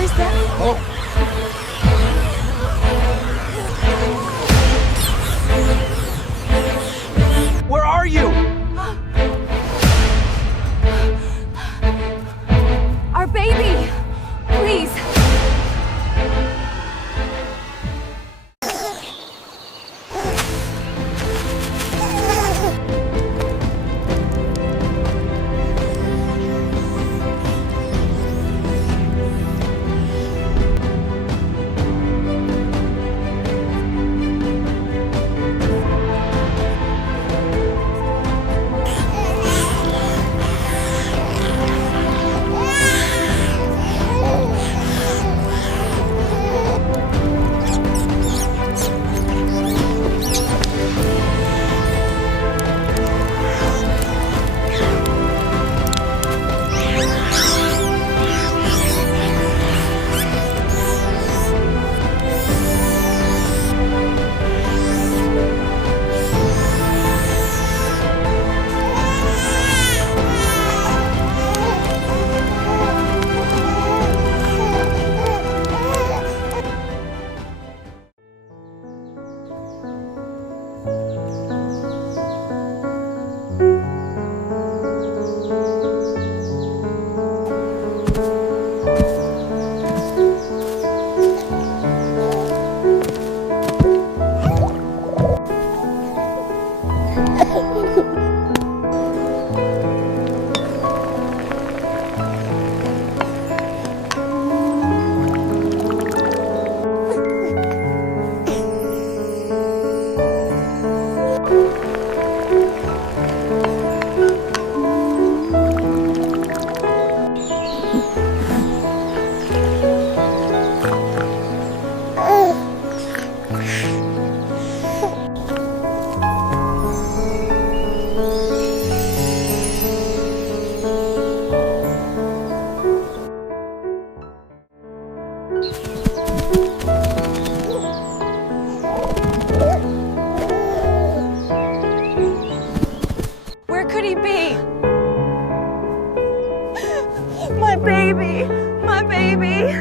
Where's that? Oh. Where are you? Our baby! Please! Where could he be? My baby! My baby!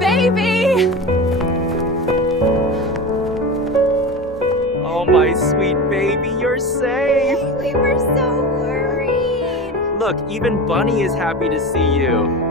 Baby! Oh, my sweet baby, you're safe. We were so worried. Look, even Bunny is happy to see you.